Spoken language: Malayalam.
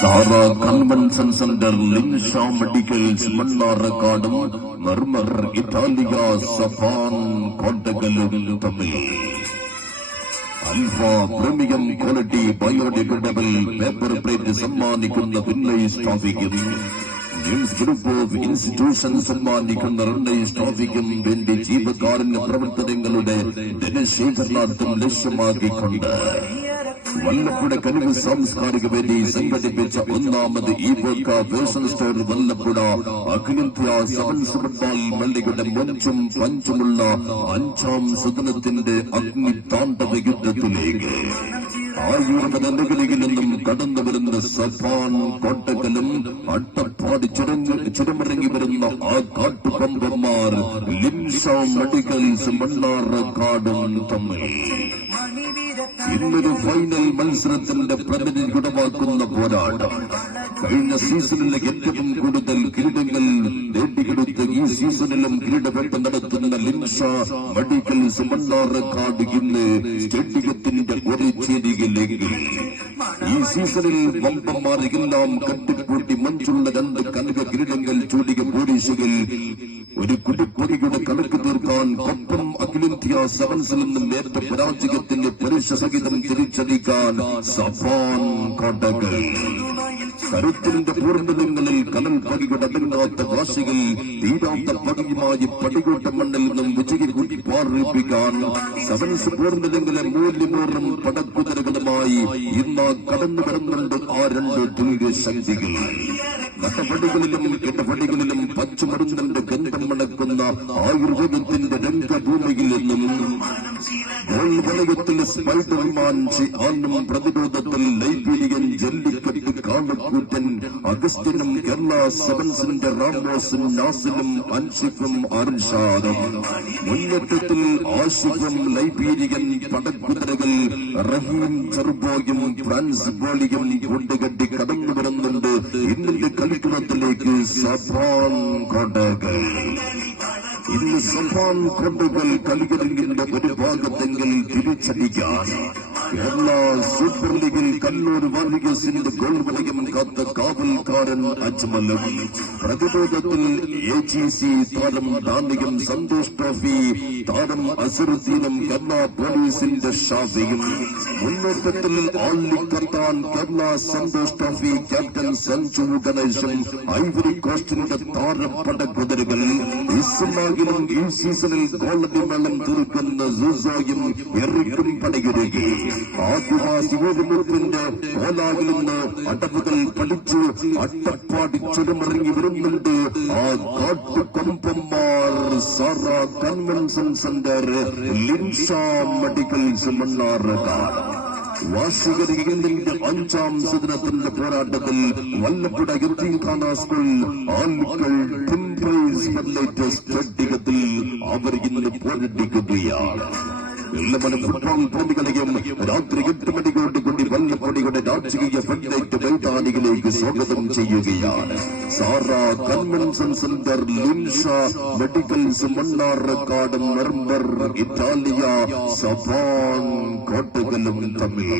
Sara convention centre, Linsha medicals മണ്ണാർക്കാടും മർമർ ഇറ്റാലിയ സഫാൻ കോട്ടകലും തമ്മിൽ Alfa premium quality biodegradable paper plate സമ്മാനിക്കുന്ന വിന്നേഴ്സ് ട്രോഫിക്കും ന്യൂസ് ഗ്രൂപ്പ് ഓഫ് ഇൻസ്റ്റിറ്റ്യൂഷൻ സമ്മാനിക്കുന്ന റണ്ണേഴ്സ് ട്രോഫിക്കും വേണ്ടി ജീവകാരുണ്യ പ്രവർത്തനങ്ങളുടെ ധനശേഖരണാർത്ഥം ലക്ഷ്യമാക്കിക്കൊണ്ട് വല്ലപ്പുഴ കനിവ് സാംസ്കാരിക വേദി സംഘടിപ്പിച്ച ഒന്നാമത് ഈവോക്ക ഫാഷൻ സ്റ്റോർ വല്ലപ്പുഴ അഖിലേന്ത്യാ സെവൻസ് ഫുട്ബോൾ മല്ലികളുടെ മൊഞ്ചും പഞ്ചുമുള്ള 5ാം സദനത്തിന്റെ അഗ്നി താണ്ഡവ യുദ്ധത്തിലേക്ക് ആയുർവേദ നഗരിയിൽ നിന്നും കടന്നു വരുന്ന സഫാൻ കോട്ടകലും അട്ടപ്പാടി ചുരമിറങ്ങി വരുന്ന ആ കാട്ടുപമ്പന്മാർ ലിൻഷ മെഡിക്കൽസ് മണ്ണാർക്കാടും തമ്മിൽ ഇന്നൊരു ഫൈനൽ മത്സരത്തിന്റെ പ്രതിനിധിയുടമാക്കുന്ന പോരാട്ടം. കഴിഞ്ഞ സീസണിലെ ഏറ്റവും കൂടുതൽ കിരീടങ്ങൾ നേടിയെടുത്ത് ഈ സീസണിലും കിരീടവേട്ടം നടത്തുന്ന ലിൻഷ മെഡിക്കൽസ് മണ്ണാർക്കാട് ഇന്ന് സ്റ്റേഡിയത്തിന്റെ ഒരു ചേരിയിലെങ്കിൽ ഈ സീസണിൽ വമ്പന്മാരെല്ലാം കട്ടിക്കൂട്ടി മഞ്ചുള്ള 2 കനക കിരീടങ്ങൾ ചൂടിയ പോലീസുകൾ ഒരു കുടിപ്പൊടിയുടെ കണക്ക് തീർക്കാൻ കൊപ്പം അഖിലേന്ത്യാ സെവൻസിൽ നിന്നും നേരിട്ട പരാജയത്തിന്റെ പരീക്ഷ സഹിതം തിരിച്ചറിയിക്കാൻ സഫാൻ കോട്ടകൾ കരുത്തിന്റെ പൂർണ്ണതങ്ങളിൽ കനൽ പകിയുടെ അടങ്ങാത്ത ഭാഷകൾ തീരാത്ത പകിയുമായി പടികൂട്ട മണ്ണിൽ നിന്നും വിജയം കൂട്ടി പാറിപ്പിക്കാൻ സെവൻസ് പൂർണ്ണതങ്ങളെ മൂല്യമൂറും പടക്കുതിരകളുമായി ഇന്ന് കടന്നു വരുന്നുണ്ട് ആ 2 തുല്യ ശക്തികൾ. നടപടികളിലും ഇടപടികളിലും പച്ചമരുന്നിന്റെ ഗന്ധം മണക്കുന്ന ആയുർവേദത്തിന്റെ രംഗഭൂമിയിൽ നിന്നും ഗോൾ വലയത്തിൽ സ്പൈഡർമാൻ ആനും പ്രതിരോധത്തിൽ ലൈബീരിയൻ ജല്ലിക്കട്ട് കാളക്കൂറ്റൻ അഗസ്റ്റിനും കേരള സെവൻസിന്റെ റാമോസും നാസിലും അൻഷിഫും അർഷാദും മുന്നേറ്റത്തിൽ ആഷിഫും ലൈബീരിയൻ പടക്കുതിരകൾ റഹീം ചെറുബോയും ഫ്രാൻസ് ബോളിയും കൊണ്ടുകെട്ടി കടന്നു വരുന്നുണ്ട് ഇന്നിന്റെ കളിക്കുളത്തിലേക്ക് സഫാൻ കോട്ടകൾ. ഇന്ന് സഫാൻ കോട്ടകൾ കളികളിന്റെ ഒരു ഭാഗത്തെങ്കിൽ തിരിച്ചടിക്കാൻ കേരള സൂപ്പർ ലീഗിൽ കണ്ണൂർ വാരികസിന്റെ ഗോൾ വലയം കാത്ത കാവൽക്കാരൻ അജ്മലും പ്രതിരോധത്തിൽ AGC താരം ദാനികം സന്തോഷ് ട്രോഫി താരം അസറുദ്ദീനും കേരള പോലീസിന്റെ ഷാഫിയും മുന്നേറ്റത്തിൽ ആളിക്കത്താൻ കേരള സന്തോഷ് ട്രോഫി ക്യാപ്റ്റൻ സഞ്ജു ഗണേശും ഐവറി കോസ്റ്റിന്റെ താരപ്പട കുതിരകൾ ഇസ്മായിലും ഈ സീസണിൽ ഗോളടി വെള്ളം തീർക്കുന്ന സൂസോയും എറിക്കും പടയുരുകി ആദിവാസി ഊരുമുറിന്റെ കോലാകിൽ നിന്ന് അടവുകൾ പഠിച്ചു അട്ടപ്പാടി ചുരമിറങ്ങി വരുന്നുണ്ട് ആ കാട്ടുകൊമ്പന്മാർ. Sara convention centre, Linsha medicals Mannarkkad വാർഷികരിന്റെ 5ാം സദനത്തിന്റെ പോരാട്ടത്തിൽ വല്ലപ്പുഴ യത്തീംഖാന സ്കൂൾ ആളുകൾ സ്റ്റേഡിയത്തിൽ അവർ ഇന്ന് പോരടിക്കുകയാണ്. എല്ലാവരും ഫുട്ബോൾ പ്രേമികളെയും രാത്രി 8 മണിയോടുകൂടി വല്ലപ്പുഴയുടെ രാജകീയ ഫെഡറേറ്റ് മൈതാനികളിലേക്ക് സ്വാഗതം ചെയ്യുകയാണ്. Sara convention centre, Linsha medicals Mannarkkad Marmar Italia Safan കോട്ടകലും തമ്മിൽ